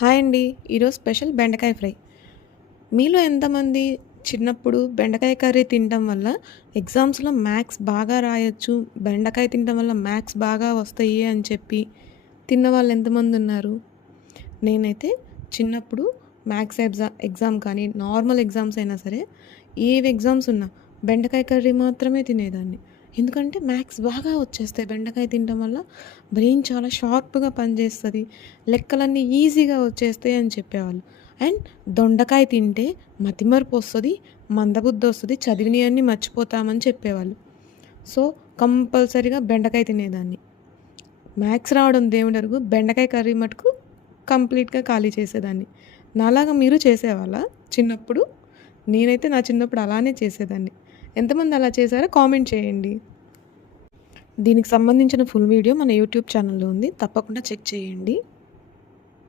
Hi అండి ఈరోజు special బెండకాయ ఫ్రై. మీలో ఎంతమంది చిన్నప్పుడు బెండకాయ కర్రీ తినడం వల్ల ఎగ్జామ్స్లో మ్యాథ్స్ బాగా రాయొచ్చు బెండకాయ తినడం వల్ల మ్యాథ్స్ బాగా వస్తాయి అని చెప్పి తిన్న వాళ్ళు ఎంతమంది ఉన్నారు? నేనైతే చిన్నప్పుడు మ్యాథ్స్ ఎగ్జామ్ ఎగ్జామ్ కానీ నార్మల్ ఎగ్జామ్స్ అయినా సరే ఏ ఎగ్జామ్స్ ఉన్నా బెండకాయ కర్రీ మాత్రమే తినేదాన్ని. ఎందుకంటే మ్యాథ్స్ బాగా వచ్చేస్తాయి బెండకాయ తినడం వల్ల. బ్రెయిన్ చాలా షార్ప్గా పనిచేస్తుంది. లెక్కలన్నీ ఈజీగా వచ్చేస్తాయి అని చెప్పేవాళ్ళు. అండ్ దొండకాయ తింటే మతిమరుపు వస్తుంది మందబుద్ధి వస్తుంది చదివినవన్నీ మర్చిపోతామని చెప్పేవాళ్ళు. సో కంపల్సరీగా బెండకాయ తినేదాన్ని. మ్యాథ్స్ రావడం దేవుడు అరుగు బెండకాయ కర్రీ మటుకు కంప్లీట్గా ఖాళీ చేసేదాన్ని. నాలాగా మీరు చేసేవాళ్ళ చిన్నప్పుడు? నేనైతే నా చిన్నప్పుడు అలానే చేసేదాన్ని. ఎంతమంది అలా చేశారో కామెంట్ చేయండి. దీనికి సంబంధించిన ఫుల్ వీడియో మన యూట్యూబ్ ఛానల్లో ఉంది. తప్పకుండా చెక్ చేయండి.